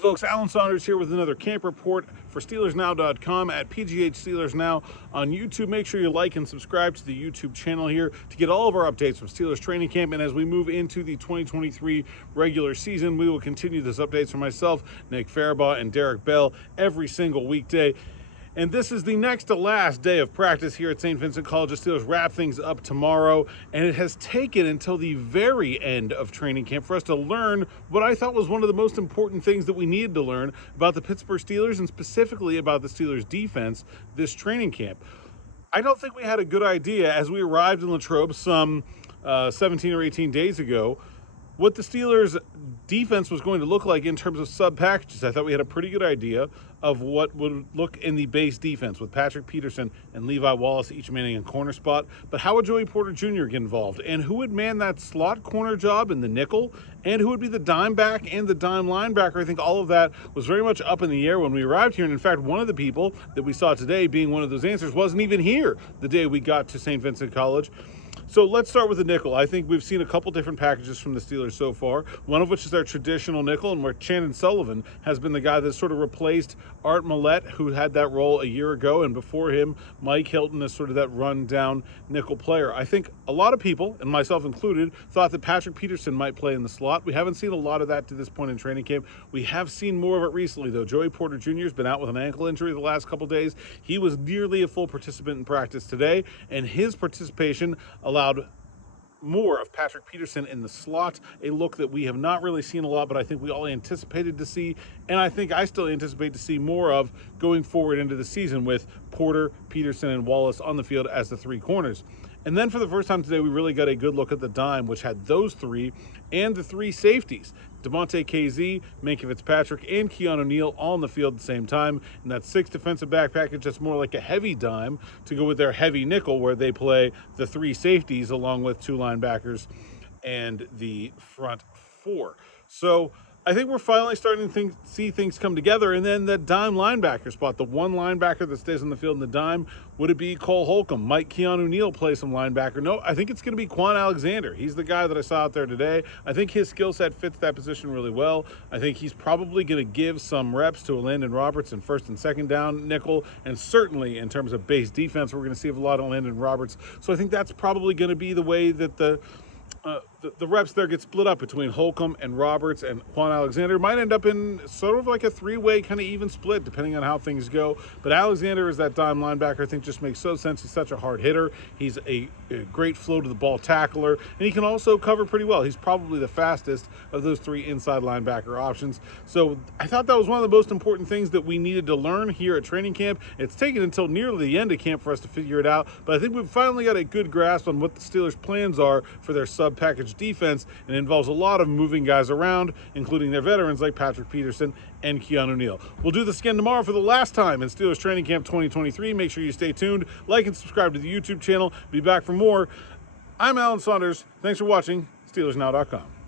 Folks, Alan Saunders here with another camp report for SteelersNow.com at PGH Steelers Now on YouTube. Make sure you like and subscribe to the YouTube channel here to get all of our updates from Steelers training camp. And as we move into the 2023 regular season, we will continue these updates from myself, Nick Faribaugh, and Derek Bell every single weekday. And this is the next to last day of practice here at St. Vincent College. The Steelers wrap things up tomorrow, and it has taken until the very end of training camp for us to learn what I thought was one of the most important things that we needed to learn about the Pittsburgh Steelers and specifically about the Steelers defense this training camp. I don't think we had a good idea as we arrived in Latrobe some 17 or 18 days ago what the Steelers defense was going to look like in terms of sub packages. I thought we had a pretty good idea of what would look in the base defense with Patrick Peterson and Levi Wallace each manning a corner spot. But how would Joey Porter Jr. get involved? And who would man that slot corner job in the nickel? And who would be the dime back and the dime linebacker? I think all of that was very much up in the air when we arrived here. And in fact, one of the people that we saw today being one of those answers wasn't even here the day we got to St. Vincent College. So let's start with the nickel. I think we've seen a couple different packages from the Steelers so far, one of which is their traditional nickel, and where Chandon Sullivan has been the guy that sort of replaced Art Millette, who had that role a year ago, and before him, Mike Hilton is sort of that run-down nickel player. I think a lot of people, and myself included, thought that Patrick Peterson might play in the slot. We haven't seen a lot of that to this point in training camp. We have seen more of it recently, though. Joey Porter Jr. has been out with an ankle injury the last couple days. He was nearly a full participant in practice today, and his participation allowed more of Patrick Peterson in the slot, a look that we have not really seen a lot, but I think we all anticipated to see, and I think I still anticipate to see more of going forward into the season with Porter, Peterson, and Wallace on the field as the three corners. And then for the first time today, we really got a good look at the dime, which had those three and the three safeties. Devontae KZ, Minkah Fitzpatrick, and Keon O'Neal all on the field at the same time. And that 6 defensive back package, that's more like a heavy dime to go with their heavy nickel, where they play the three safeties along with 2 linebackers and the front 4. So I think we're finally starting to see things come together. And then the dime linebacker spot, the one linebacker that stays on the field in the dime, would it be Cole Holcomb? Might Keon O'Neal play some linebacker? No, I think it's going to be Kwon Alexander. He's the guy that I saw out there today. I think his skill set fits that position really well. I think he's probably going to give some reps to Landon Roberts in first and second down nickel, and certainly in terms of base defense, we're going to see a lot of Landon Roberts. So I think that's probably going to be the way that the reps there get split up between Holcomb and Roberts, and Kwon Alexander might end up in sort of like a three-way kind of even split depending on how things go. But Alexander is that dime linebacker. I think just makes so sense. He's such a hard hitter. He's a great flow to the ball tackler, and he can also cover pretty well. He's probably the fastest of those 3 inside linebacker options. So I thought that was one of the most important things that we needed to learn here at training camp. It's taken until nearly the end of camp for us to figure it out, but I think we've finally got a good grasp on what the Steelers' plans are for their sub-package defense, and it involves a lot of moving guys around, including their veterans like Patrick Peterson and Keon O'Neal. We'll do this again tomorrow for the last time in Steelers Training Camp 2023. Make sure you stay tuned, like and subscribe to the YouTube channel. Be back for more. I'm Alan Saunders. Thanks for watching SteelersNow.com.